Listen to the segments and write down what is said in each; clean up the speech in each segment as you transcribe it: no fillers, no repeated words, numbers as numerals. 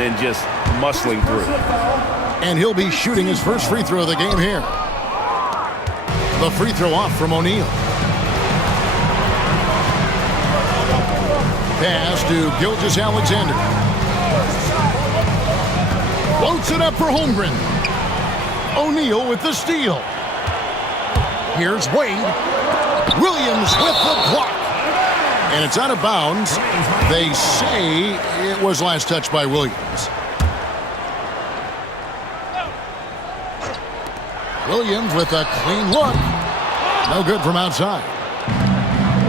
then just muscling through. And he'll be shooting his first free throw of the game here. The free throw off from O'Neal. Pass to Gilgeous-Alexander. Floats it up for Holmgren. O'Neal with the steal. Here's Wade. Williams with the block. And it's out of bounds. They say it was last touched by Williams. Williams with a clean look. No good from outside.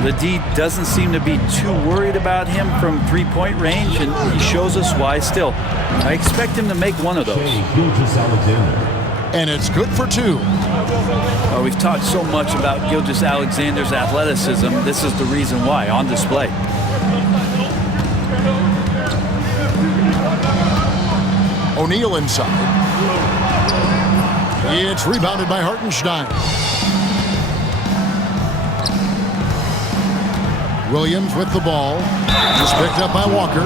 The D doesn't seem to be too worried about him from three-point range, and he shows us why still. I expect him to make one of those. And it's good for two. We've talked so much about Gilgeous-Alexander's athleticism. This is the reason why, on display. O'Neal inside. It's rebounded by Hartenstein. Williams with the ball. Just picked up by Walker.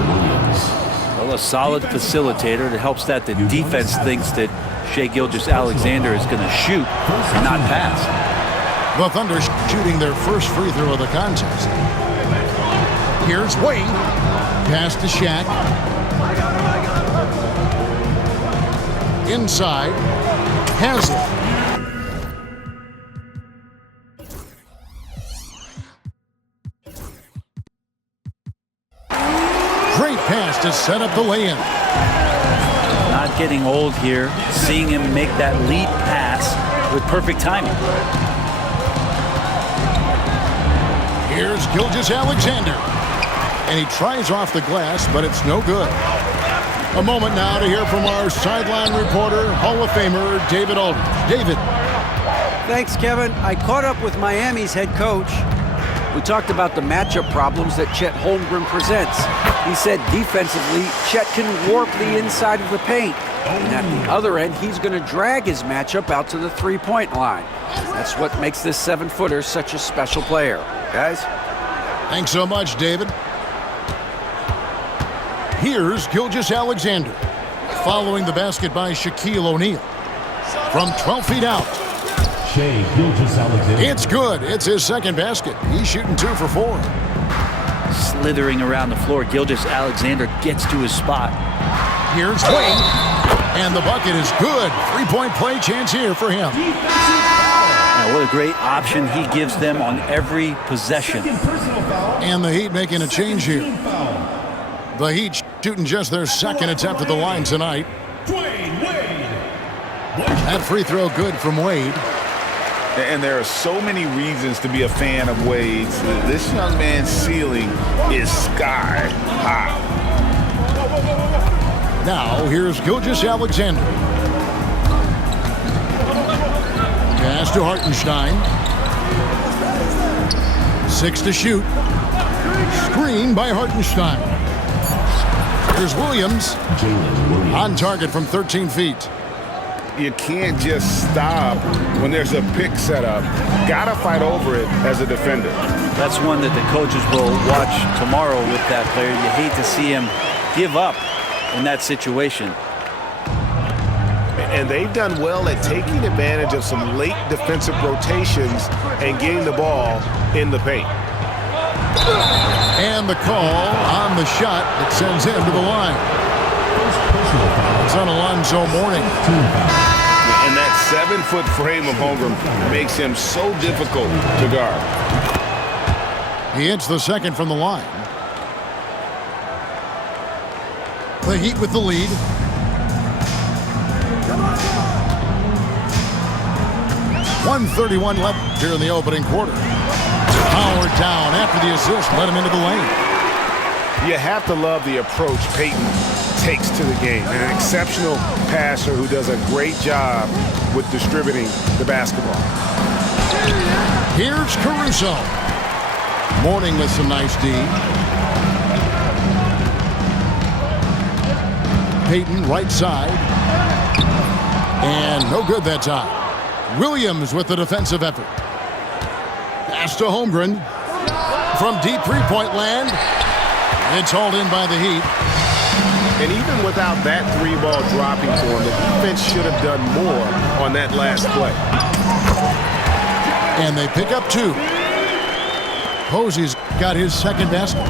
Well, a solid facilitator. It helps that the defense thinks that Shai Gilgeous-Alexander is going to shoot and not pass. The Thunder shooting their first free throw of the contest. Here's Wade. Pass to Shaq. Inside. Haslem. Great pass to set up the lay-in. Not getting old here. Seeing him make that lead pass with perfect timing. Here's Gilgeous-Alexander. And he tries off the glass, but it's no good. A moment now to hear from our sideline reporter, Hall of Famer David Aldridge. David. Thanks, Kevin. I caught up with Miami's head coach. We talked about the matchup problems that Chet Holmgren presents. He said defensively, Chet can warp the inside of the paint. And at the other end, he's going to drag his matchup out to the three-point line. That's what makes this seven-footer such a special player. Guys? Thanks so much, David. Here's Gilgeous-Alexander. Following the basket by Shaquille O'Neal. From 12 feet out. Shai Gilgeous-Alexander. It's good. It's his second basket. He's shooting 2 for 4. Slithering around the floor, Gilgeous-Alexander gets to his spot. Here's Wade. And the bucket is good. 3-point play chance here for him. Now, what a great option he gives them on every possession. And the Heat making a change here. The Heat shooting just their second attempt at the line tonight. That free throw good from Wade. And there are so many reasons to be a fan of Wade's. This young man's ceiling is sky high. Now, here's Gilgeous-Alexander. Pass to Hartenstein. 6 to shoot. Screen by Hartenstein. Here's Williams. On target from 13 feet. You can't just stop when there's a pick set up. Gotta fight over it as a defender. That's one that the coaches will watch tomorrow with that player. You hate to see him give up in that situation. And they've done well at taking advantage of some late defensive rotations and getting the ball in the paint. And the call on the shot that sends him to the line. It's on Alonzo Mourning. And that 7-foot frame of Holmgren makes him so difficult to guard. He hits the second from the line. The Heat with the lead. .131 left here in the opening quarter. Howard down after the assist, let him into the lane. You have to love the approach Payton takes to the game. An exceptional passer who does a great job with distributing the basketball. Here's Caruso. Mourning with some nice D. Payton right side. And no good that time. Williams with the defensive effort. Pass to Holmgren. From deep three-point land. It's hauled in by the Heat. And even without that 3-ball dropping for him, the defense should have done more on that last play. And they pick up 2. Posey's got his second basket.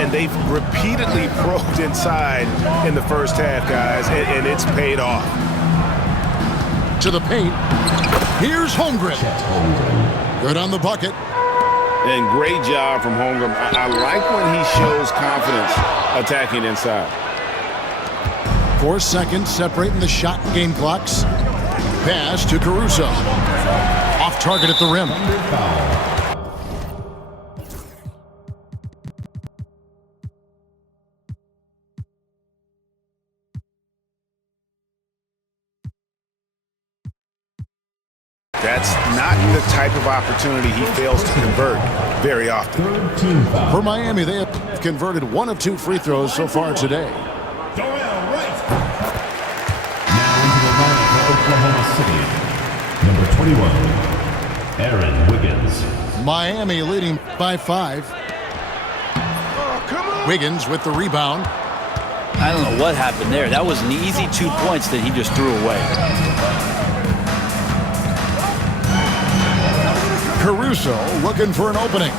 And they've repeatedly probed inside in the first half, guys, and it's paid off. To the paint. Here's Holmgren. Good on the bucket. And great job from Holmgren. I like when he shows confidence attacking inside. 4 seconds separating the shot and game clocks. Pass to Caruso. Off target at the rim. That's not the type of opportunity he fails to convert very often. For Miami, they have converted 1 of 2 free throws so far today. Now into the lineup for Oklahoma City. Number 21, Aaron Wiggins. Miami leading by 5. Wiggins with the rebound. I don't know what happened there. That was an easy 2 points that he just threw away. Caruso looking for an opening.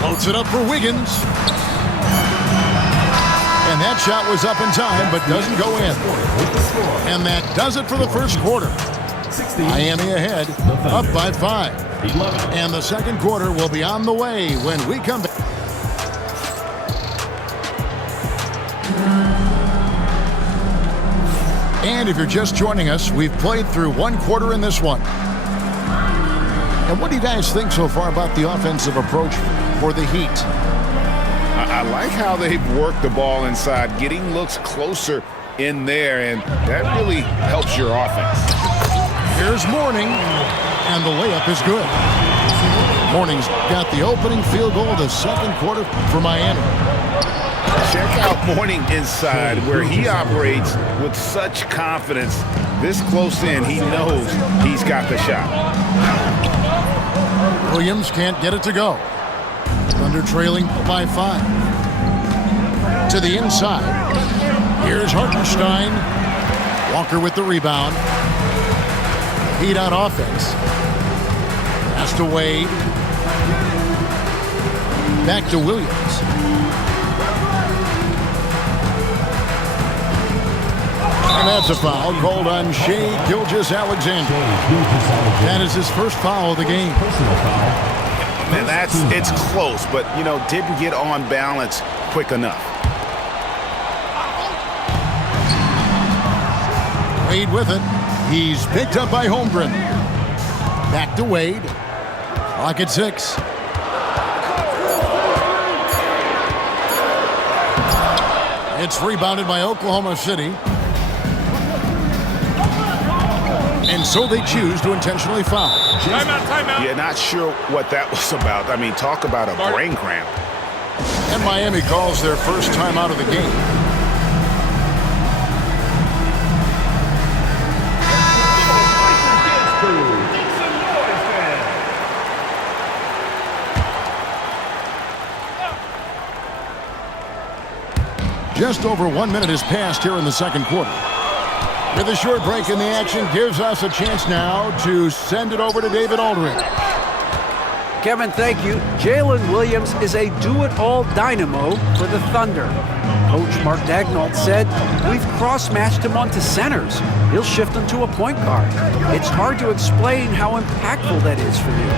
Floats it up for Wiggins. And that shot was up in time, but doesn't go in. And that does it for the first quarter. Miami ahead, up by 5. And the second quarter will be on the way when we come back. And if you're just joining us, we've played through 1 quarter in this one. And what do you guys think so far about the offensive approach for the Heat? I like how they've worked the ball inside, getting looks closer in there, and that really helps your offense. Here's Mourning, and the layup is good. Mourning's got the opening field goal of the second quarter for Miami. Check out Mourning inside, where he operates with such confidence. This close in, he knows he's got the shot. Williams can't get it to go. Thunder trailing by 5. To the inside. Here's Hartenstein. Walker with the rebound. Heat on offense. Pass to Wade. Back to Williams. And that's a foul called on Shai Gilgeous-Alexander. That is his first foul of the game. And it's close, but, didn't get on balance quick enough. Wade with it. He's picked up by Holmgren. Back to Wade. Clock at 6. It's rebounded by Oklahoma City. And so they choose to intentionally foul. Timeout. Yeah, not sure what that was about. I mean, talk about a brain cramp. And Miami calls their first time out of the game. Just over 1 minute has passed here in the second quarter. With a short break in the action, gives us a chance now to send it over to David Aldridge. Kevin, thank you. Jalen Williams is a do-it-all dynamo for the Thunder. Coach Mark Daigneault said, "We've cross-matched him onto centers. He'll shift him to a point guard. It's hard to explain how impactful that is for you.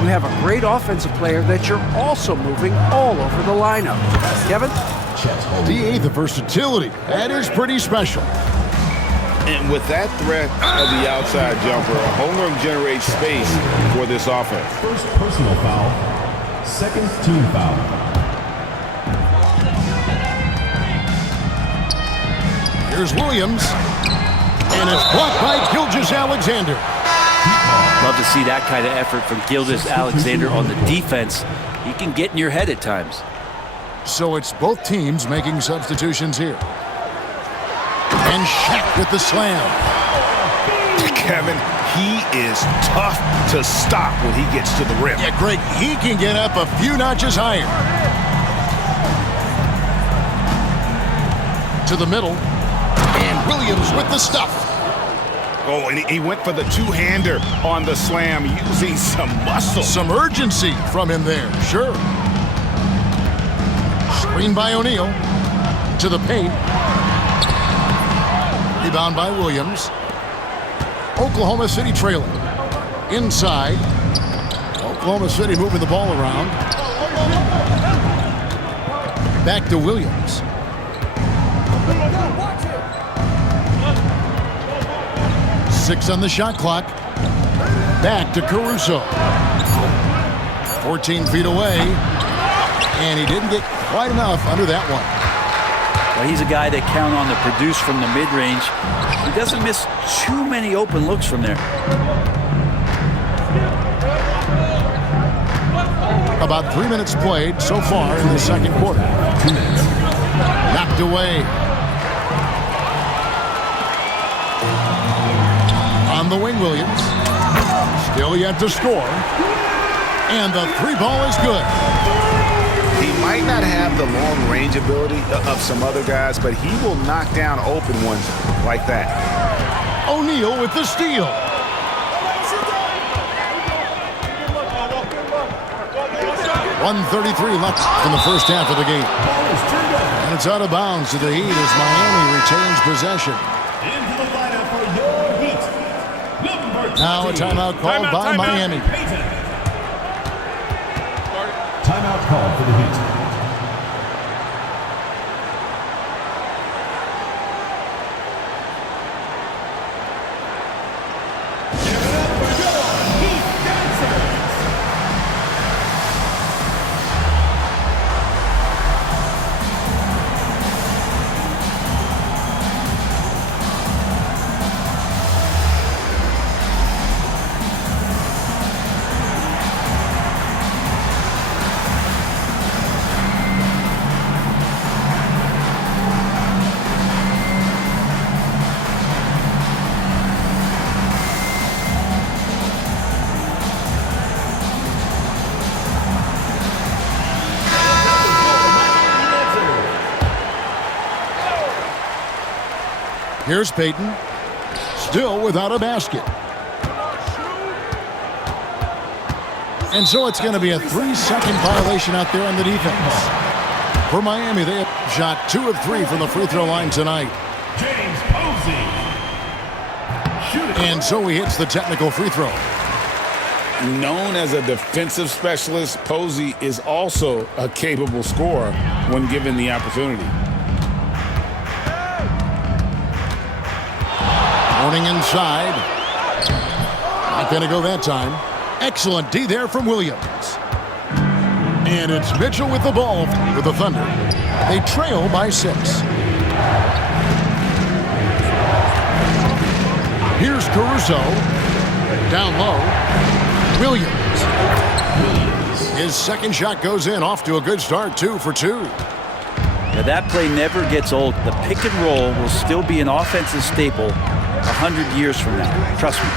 You have a great offensive player that you're also moving all over the lineup." Kevin? The 8th of versatility. That is pretty special. And with that threat of the outside jumper, Holmgren generates space for this offense. First personal foul, second team foul. Here's Williams. And it's blocked by Gilgeous-Alexander. Love to see that kind of effort from Gilgeous-Alexander on the defense. He can get in your head at times. So it's both teams making substitutions here. And Shaq with the slam. Kevin, he is tough to stop when he gets to the rim. Yeah, Greg, he can get up a few notches higher. To the middle. And Williams with the stuff. Oh, and he went for the two-hander on the slam, using some muscle. Some urgency from him there, sure. Screen by O'Neal. To the paint. Rebound by Williams. Oklahoma City trailing. Inside. Oklahoma City moving the ball around. Back to Williams. Six on the shot clock. Back to Caruso. 14 feet away. And he didn't get quite enough under that one. Well, he's a guy that count on to produce from the mid-range. He doesn't miss too many open looks from there. About 3 minutes played so far in the second quarter. Knocked away. On the wing, Williams. Still yet to score. And the three ball is good. He might not have the long-range ability of some other guys, but he will knock down open ones like that. O'Neal with the steal. .133 left in the first half of the game. And it's out of bounds to the Heat as Miami retains possession. Into the lineup for your Heat. Number 20. Now a timeout called by Miami. Timeout called for the Heat. Here's Payton, still without a basket. And so it's going to be a 3-second violation out there on the defense. For Miami, they have shot 2 of 3 from the free throw line tonight. James Posey. And so he hits the technical free throw. Known as a defensive specialist, Posey is also a capable scorer when given the opportunity. Morning inside. Not going to go that time. Excellent D there from Williams. And it's Mitchell with the ball for the Thunder. They trail by 6. Here's Caruso. Down low. Williams. His second shot goes in, off to a good start, 2 for 2. Yeah, that play never gets old. The pick and roll will still be an offensive staple 100 years from now. Trust me.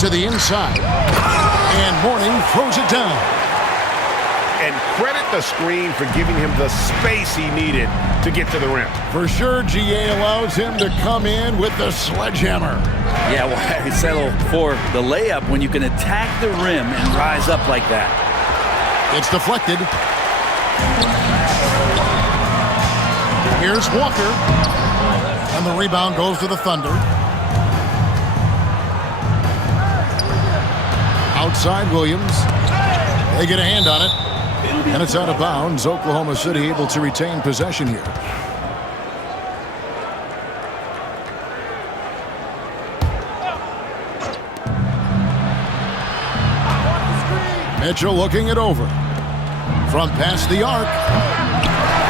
To the inside. And Mourning throws it down. And credit the screen for giving him the space he needed to get to the rim. For sure, GA allows him to come in with the sledgehammer. Yeah, well, I settle for the layup when you can attack the rim and rise up like that. It's deflected. Here's Walker. And the rebound goes to the Thunder. Outside Williams. They get a hand on it. And it's out of bounds. Oklahoma City able to retain possession here. Mitchell looking it over. From past the arc.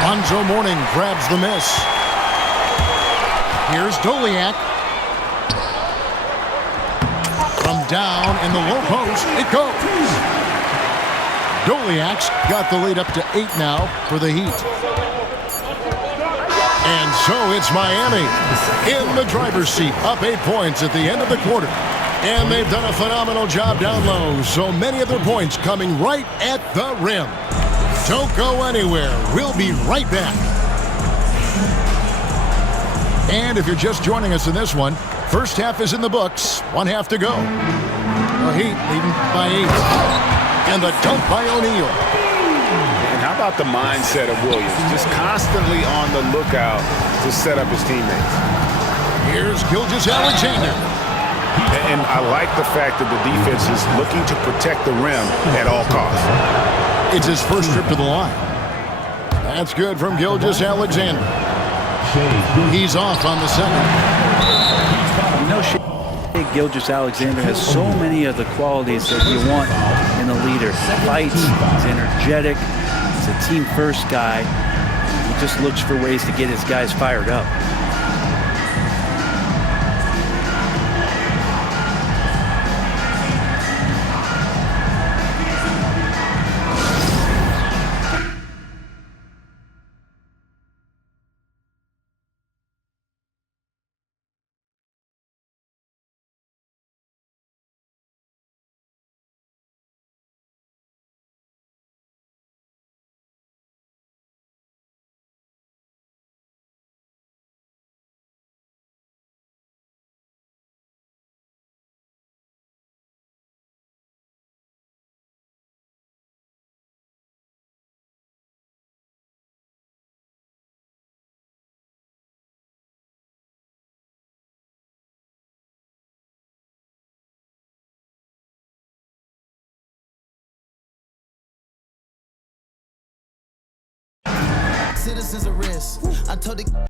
Lonzo Mourning grabs the miss. Here's Doliak. From down in the low post, it goes. Doliak's got the lead up to 8 now for the Heat. And so it's Miami in the driver's seat, up 8 points at the end of the quarter. And they've done a phenomenal job down low. So many of their points coming right at the rim. Don't go anywhere. We'll be right back. And if you're just joining us in this one, first half is in the books. 1 half to go. The Heat leading by 8. And the dunk by O'Neal. And how about the mindset of Williams? Just constantly on the lookout to set up his teammates. Here's Gilgeous-Alexander. And I like the fact that the defense is looking to protect the rim at all costs. It's his first trip to the line. That's good from Gilgeous-Alexander. He's off on the second. You know, Shai Gilgeous-Alexander has so many of the qualities that you want in a leader. Fights, he's energetic, he's a team-first guy. He just looks for ways to get his guys fired up. Citizens arrest. I told the